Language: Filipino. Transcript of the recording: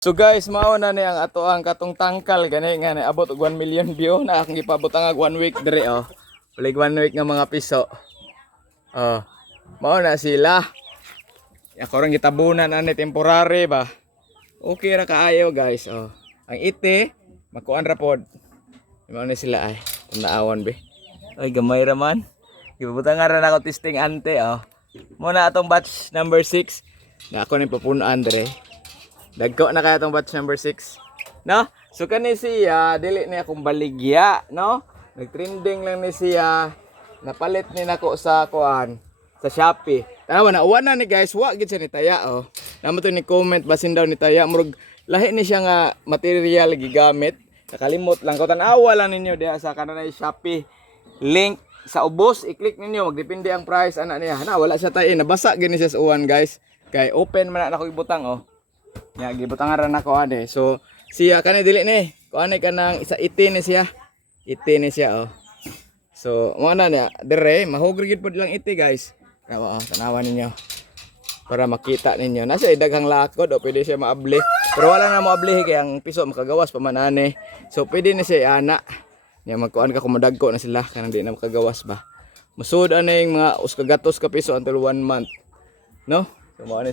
So guys, mao na ni ang ato ang katong tangkal gani nga abot og 1 million view na akong gipabot ang 1 week dire oh. Balik 1 week nga mga piso. Oh. Mao na sila. Ako ron gitabunan ani temporary ba. Okay ra kaayo guys oh. Ang ite makuan ra pod. Mao na sila ay. Tanawan be. Ay gamay ra man. Gibutang ra na ako testing ante oh. Mo na atong batch number 6 na ako ni papunan dire. Dagko na kaya tong batch number 6. No? So kani siya, dili niya akong baligya, no? Nagtrending lang ni siya. Napalit ni nako sa kuan, sa Shopee. Tanawa na uwan na ni guys, wa gid siya ni taya oh. Namo to ni comment basin daw ni taya murag lahi ni siya nga material gigamit. Nakalimot lang ko tanawa lang ninyo diha sa kanang Shopee. Link sa ubos, i-click ninyo, magdepende ang price ana niya. Na wala siya tayo, nabasa gini siya sa uwan guys. Kay open man na ako ibutang oh. Ya gibutang ra nako ade. So siya kanay dili ni. Kuan ka nang isa iti ni siya. Iti ni siya oh. So mo na niya dire mahugre gid pod lang iti guys. Kawa oh, tanawan ninyo. Para makita ninyo. Nasa daghang lakod o pwede siya maabli. Pero wala na maabli kay ang piso makagawas pa man ani. So pwede ni siya ana. Nya magkuan ka kumadagko na sila kanang di na makagawas ba. Musud ani mga uskagatos ka piso until 1 month. No? So mo ani